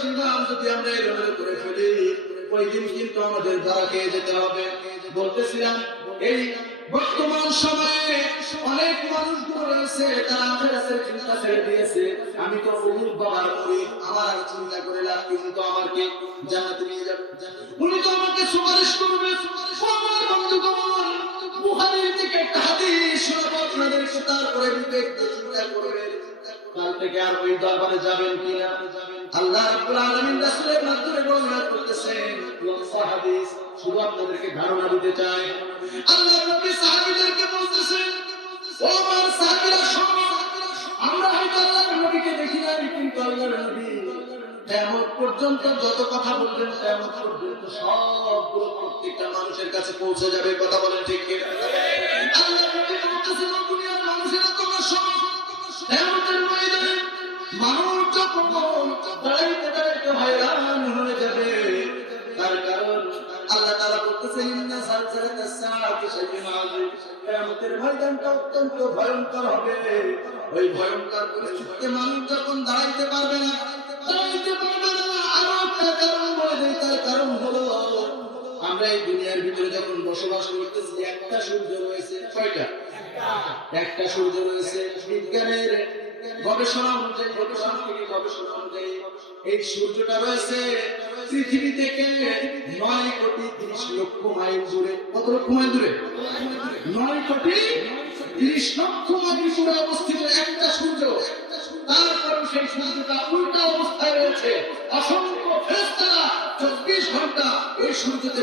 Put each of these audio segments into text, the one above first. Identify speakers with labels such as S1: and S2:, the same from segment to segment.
S1: সীমাম যদি আমরা এলোমেলো করে ফেলি, ওই দিন কিন্তু আমাদের দ্বারা খেয়ে যেতে হবে? বলতেছিলাম, এই বর্তমান সময়ে অনেক মানুষ রয়েছে, তারা আখেরাতের চিন্তা ছেড়ে দিয়েছে। আমি তো অমুক বাবার করি আমার আর চিন্তা করে লাভ কি? উনি তো আমাকে জান্নাতে নিয়ে যাবে। উনি তো আমাকে সুপারিশ করবে। আমার বন্ধুগণ, বুখারীর থেকে একটা হাদিস শোনাবো আপনাদেরকে তারপরে বিবেক দিয়ে চিন্তা করবেন। কাল থেকে আর ওই দরবারে যাবেন কিনা? আল্লাহ রাব্বুল আলামিন রাসূলের মাধ্যমে বর্ণনা করতেছেন লম্বা হাদিস শুধু আপনাদেরকে ধারণা দিতে চাই। আল্লাহ নবী সাহাবীদেরকে বলতেছেন, ও আমার সাহাবীরা, শোনো, আমরা হয়তো আল্লাহর নবীকে দেখি না কিন্তু আল্লাহর নবী কেমন পর্যন্ত যত কথা বলবেন কেমন পর্যন্ত সবগুলো প্রত্যেকটা মানুষের কাছে পৌঁছে যাবে। কথা বলেন ঠিক কিনা? আল্লাহ নবী বলতেছেন দুনিয়ার মানুষেরা তোমরা শোনো ময়দানে মানুষ যখন দাঁড়াইতে হয়ে যাবে, তার কারণ আল্লাহ তাআলা বলতেছেন ইন্না সালসালাতা সাআতি শাইউন আযীম কিয়ামতের ময়দানটা অত্যন্ত ভয়ঙ্কর হবে। ওই মানুষ যখন দাঁড়াইতে পারবে না, দাঁড়াইতে পারবে না, আরও একটা কারণ বলে তার কারণ হলো আমরা এই দুনিয়ার ভিতরে যখন বসবাস করতেছি, একটা সূর্য রয়েছে, কয়টা? একটা সূর্য রয়েছে বিজ্ঞানের গবেষণা অনুযায়ী, গবেষণা থেকে গবেষণা অনুযায়ী এই সূর্যটা রয়েছে পৃথিবী থেকে নয় কোটি ত্রিশ লক্ষ মাইল দূরে। কত লক্ষ মাইল দূরে? নয় কোটি ত্রিশ লক্ষ মাইল দূরে অবস্থিত একটা সূর্য। তারপরে সেই সূর্যটা উল্টা অবস্থায় রয়েছে। অসংখ্য ফেরেশতারা চব্বিশ ঘণ্টা ওই সূর্যতে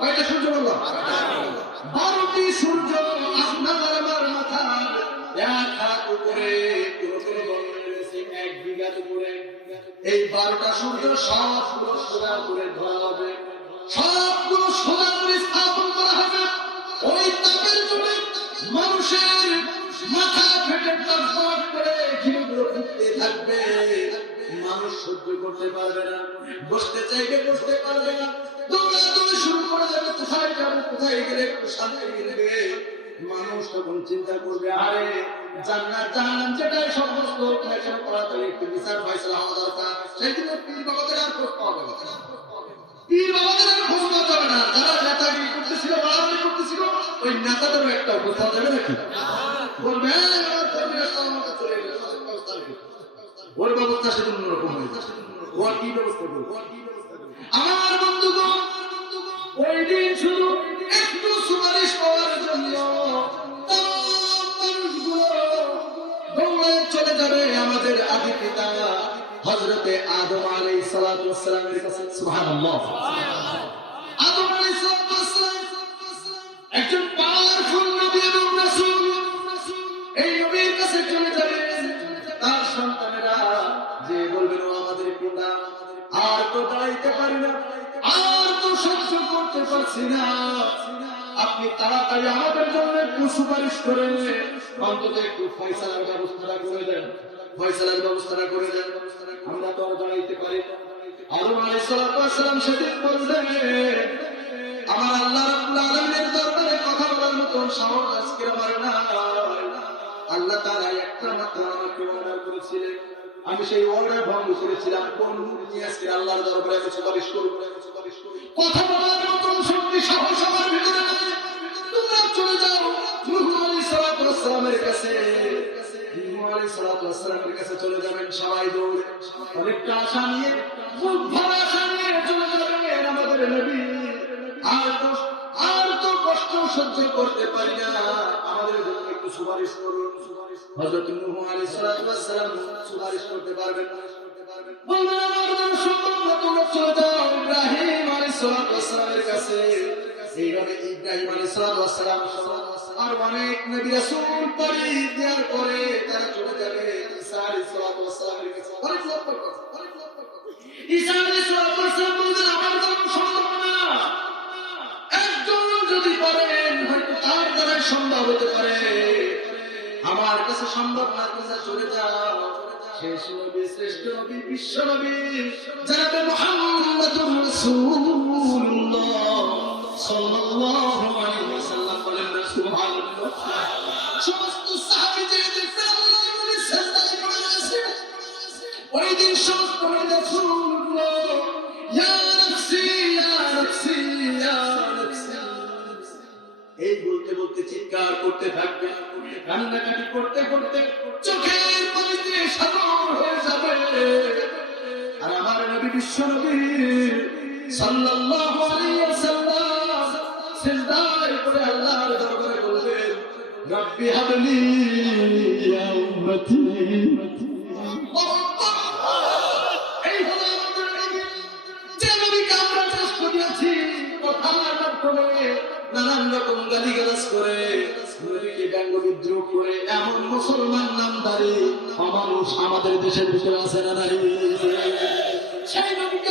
S1: কয়টা সূর্য বললাম বারোটি সূর্য আপনার আমার মাথা। এক হাত এই বারোটা সূর্য সবগুলো সোজা করে ধরা হবে। সবগুলো সোজা করে স্থাপন করা হবে। ওই তাপের জন্য মানুষের মাথা ফেটে টকবক করে ঘিরুগুলো ফুটতে থাকবে। মানুষ সহ্য করতে পারবে না। বসতে চাইবে, বসতে পারবে না। যাব মানুষ তখন চিন্তা করবে আরে জান্নাত জাহান্নাম যেটাই সমস্ত ফয়সালা তাড়াতাড়ি একটু বিচার ফয়সালা হওয়া দরকার। সেই জন্য পীর বাবাদের আর খোঁজ পাওয়া যাবে না। পীর বাবাদের আর খোঁজ পাওয়া যাবে না। যারা নেতাগিরি করতেছিল বাড়াবাড়ি করতেছিল ওই নেতাদেরও একটা পাওয়া যাবে নাকি? বলবে "হ্যাঁ, আমার ধর্মীয় রাস্তা আমার কাছে চলে গেছে, তাদের ব্যবস্থা রেখে। দাও।" ওর ব্যবস্থা সেটা অন্যরকম হয়ে যাচ্ছে ওর কি ব্যবস্থা করব? আমার বন্ধুগণ ওই দিন শুধু চলে যাবে আমাদের আদি পিতা হজরতে আদম আলাইহিস সালাতু ওয়াস সালামের কাছে। সুবহানাল্লাহ। আদম একজন পাওয়ারফুল নবী এবং রাসূল। এই নবীর কাছে চলে যাবে তার সন্তানেরা। যে বলবেন আমাদের পিতা, আর তো দাঁড়াইতে পারি না, আর তো সহ্য করতে পারছি না। আপনি তাড়াতাড়ি আমাদের জন্য একটু সুপারিশ করে অন্তত একটু ফয়সালার ব্যবস্থাটা করে দেন। ফয়সালার ব্যবস্থাটা করে দেন। আমরা তো দাঁড়াইতে পারি আল্লাহ না আমি সেই অর্ডার ভঙ্গ করেছিলাম। কোন আল্লাহর দরবারে সুপারিশ করব? কথা বলার মতন শক্তি, সাহস আমার ভিতরে নূহ আলাইহিস সালাতু ওয়াস সালামের কাছে চলে যাবেন সবাই দৌড়ে। অনেকটা আশা নিয়ে বুক ভরা আশা নিয়ে চলে যাবেন আমাদের নবী। আর আর তো কষ্ট সহ্য করতে পারি না। আমাদের জন্য একটু সুপারিশ করুন। হযরত নূহ আলাইহিস সুপারিশ করতে পারবেন বলবেন, আমার কাছে। আর অনেক নবী রাসূল পরি দেওয়ার পরে তারা চলে যাবে। ঈসা আলাইহিস ওয়াস সালামের কাছে। সালাম আমার সম্ভব না। একজন যদি হয়তো তার দ্বারা সম্ভব হতে পারে। আমার কাছে সম্ভব না চলে যাও। শ্রেষ্ঠ বিশ্ব বলেন সমস্ত সাহাবীদের দেখতে আল্লাহর নবী সাজদায় পড়ে রয়েছে ওই দিন সমস্ত নবী ইয়া নাফসি ইয়া নাফসি ইয়া নাফসি। এই বলতে বলতে চিৎকার করতে থাকবে, কান্নাকাটি করতে করতে চোখের পানিতে সাগর হয়ে যাবে। আর আমার নবী বিশ্ব নবী সাল্লাল্লাহু আলাইহি ওয়াসাল্লাম সিজদায় করে আল্লাহর দরবারে নানান রকম গালিগালাজ করে ব্যঙ্গ করে এমন মুসলমান নামধারী অমানুষ আমাদের দেশের ভিতরে আছে না নাই সেই নবীকে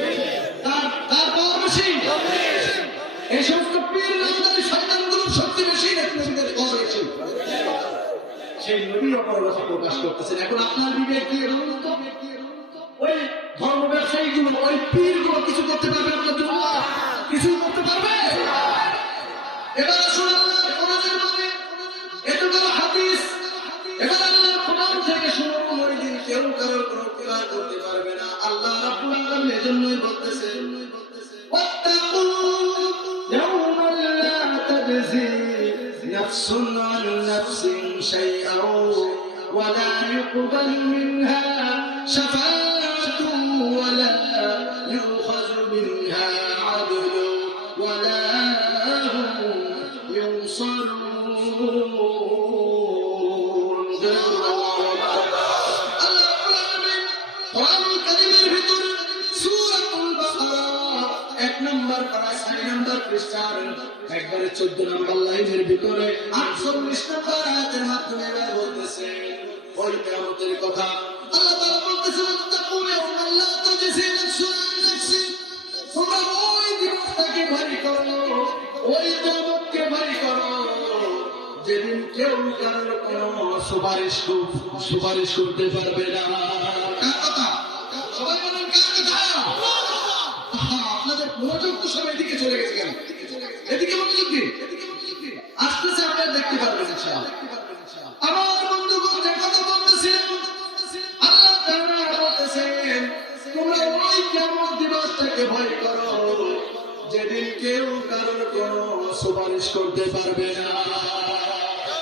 S1: করতেছেন এখন আপনার বিবেক দিয়ে বলুন তো ওই ধর্ম ব্যবসায়ী গুলো ওই পীরগুলো কিছু করতে পারবে আপনার জন্য? কিছু করতে পারবে? এবার আসুন আল্লাহর কোরআনের মানে এত গেল হাদিস, এবার আল্লাহর কোরআন থেকে শুনুন ওই দিন কেউ কারোর কোনো উপকার করতে পারবে না, আল্লাহ রাব্বুল আলামিন এজন্যই বলতেছেন ওয়াত্তাকু ইয়াওমান লা তাজজি নাফসুন আন নাফসিন শাইআন ولا يقبل منها شفاعة ولا يؤخذ منها عدل ولا هم ينصرون কোরআনুল কারীমের ভিতর সূরাতুল বাকারা এক নম্বর পারা ছয় নম্বর পৃষ্ঠার একবারে চোদ্দ নম্বর লাইনের ভিতরে আটচল্লিশ নম্বর আয়াতের মাধ্যমে এবার বলতেছে ওই কেমতের কথা আল্লাহ তাআলা বলতেছেন ওই দিবসটাকে ভারী করো যেদিন কেউ কারোর কোনো সুপারিশ সুপারিশ করতে পারবে না। কার কথা? সবাই বলেন, কার কথা? আপনাদের মনোযোগ তো সব এদিকে চলে গেছে কেন? দিবসটাকে ভয় করো, যেদিন কেউ কারোর কোনো সুপারিশ করতে পারবে না।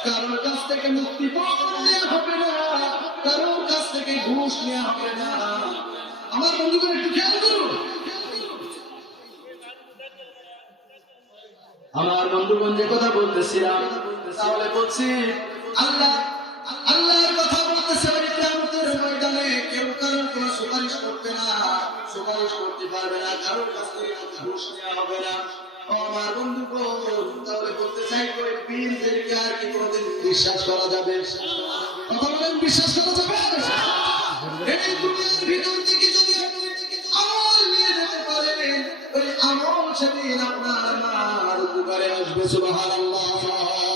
S1: কারোর কাছ থেকে মুক্তি নেওয়া হবে না, কারোর কাছ থেকে ঘুষ নেওয়া হবে না। আমার বন্ধুগণ, একটু খেয়াল করুন। আমার বন্ধুগণ যে কথা বলতেছিলাম, তাহলে বলছি, আল্লাহ, আল্লাহর কোন সুপারিশ করতে না, সুপারিশ করতে পারবে না, কারোর কাছ থেকে ঘুষ নেওয়া হবে না। আমার বন্ধু তাহলে বলতে চাই, ওই পীরদেরকে আর কি কোনোদিন বিশ্বাস করা যাবে? কথা বিশ্বাস করা যাবে? এই দুনিয়ার ভিতর থেকে যদি আমল নিয়ে যেতে পারেন ওই আমল সেদিন আপনার আমার উপকারে আসবে, সুবহানাল্লাহ।